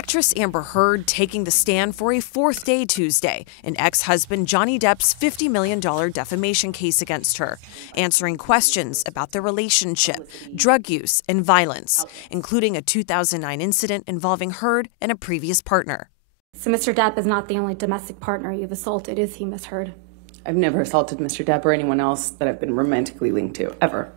Actress Amber Heard taking the stand for a fourth day Tuesday in ex-husband Johnny Depp's $50 million defamation case against her, answering questions about their relationship, drug use, and violence, including a 2009 incident involving Heard and a previous partner. So Mr. Depp is not the only domestic partner you've assaulted, is he, Ms. Heard? I've never assaulted Mr. Depp or anyone else that I've been romantically linked to, ever.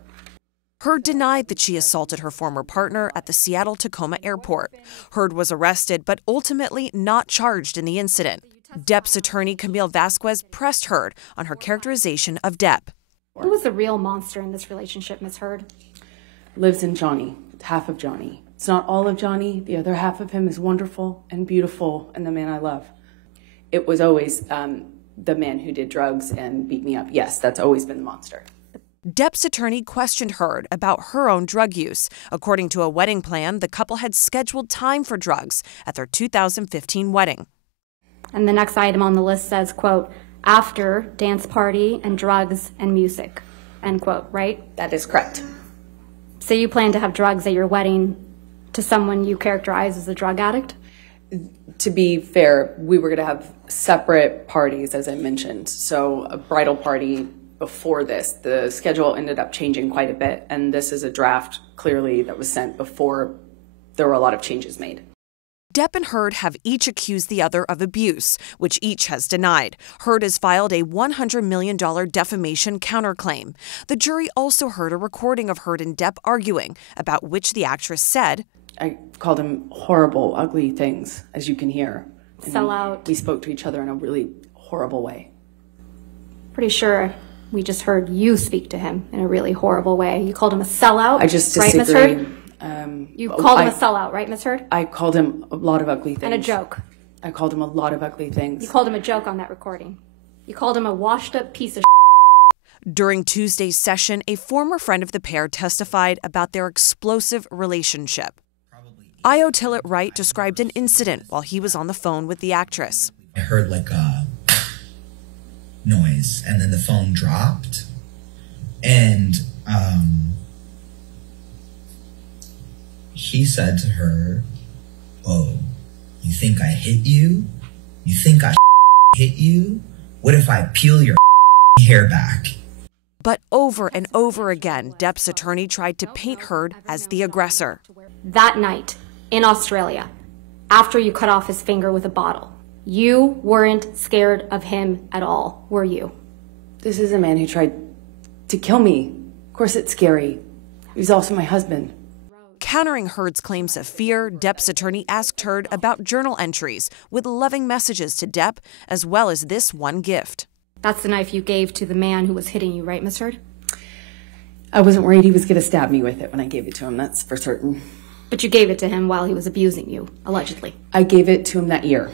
Heard denied that she assaulted her former partner at the Seattle-Tacoma airport. Heard was arrested but ultimately not charged in the incident. Depp's attorney Camille Vasquez pressed Heard on her characterization of Depp. Who was the real monster in this relationship, Ms. Heard? Lives in Johnny, half of Johnny. It's not all of Johnny. The other half of him is wonderful and beautiful and the man I love. It was always the man who did drugs and beat me up. Yes, that's always been the monster. Depp's attorney questioned Heard about her own drug use. According to a wedding plan, the couple had scheduled time for drugs at their 2015 wedding. And the next item on the list says, quote, after dance party and drugs and music, end quote, right? That is correct. So you plan to have drugs at your wedding to someone you characterize as a drug addict? To be fair, we were going to have separate parties, as I mentioned. So a bridal party before this. The schedule ended up changing quite a bit, and this is a draft, clearly, that was sent before there were a lot of changes made. Depp and Heard have each accused the other of abuse, which each has denied. Heard has filed a $100 million defamation counterclaim. The jury also heard a recording of Heard and Depp arguing, about which the actress said, I called him horrible, ugly things, as you can hear. Sell out. We spoke to each other in a really horrible way. Pretty sure we just heard you speak to him in a really horrible way. You called him a sellout, I just disagree. Right, Ms. Heard? You called him a sellout, right, Ms. Heard? I called him a lot of ugly things. And a joke. I called him a lot of ugly things. You called him a joke on that recording. You called him a washed-up piece of During Tuesday's session, a former friend of the pair testified about their explosive relationship. Io Tillett-Wright described an incident while he was on the phone with the actress. I heard like a noise, and then the phone dropped, and he said to her, oh, you think I hit you? You think I hit you? What if I peel your hair back? But over and over again, Depp's attorney tried to paint Heard as the aggressor. That night in Australia, after you cut off his finger with a bottle, you weren't scared of him at all, were you? This is a man who tried to kill me. Of course it's scary. He's also my husband. Countering Heard's claims of fear, Depp's attorney asked Heard about journal entries with loving messages to Depp, as well as this one gift. That's the knife you gave to the man who was hitting you, right, Ms. Heard? I wasn't worried he was going to stab me with it when I gave it to him, that's for certain. But you gave it to him while he was abusing you, allegedly. I gave it to him that year.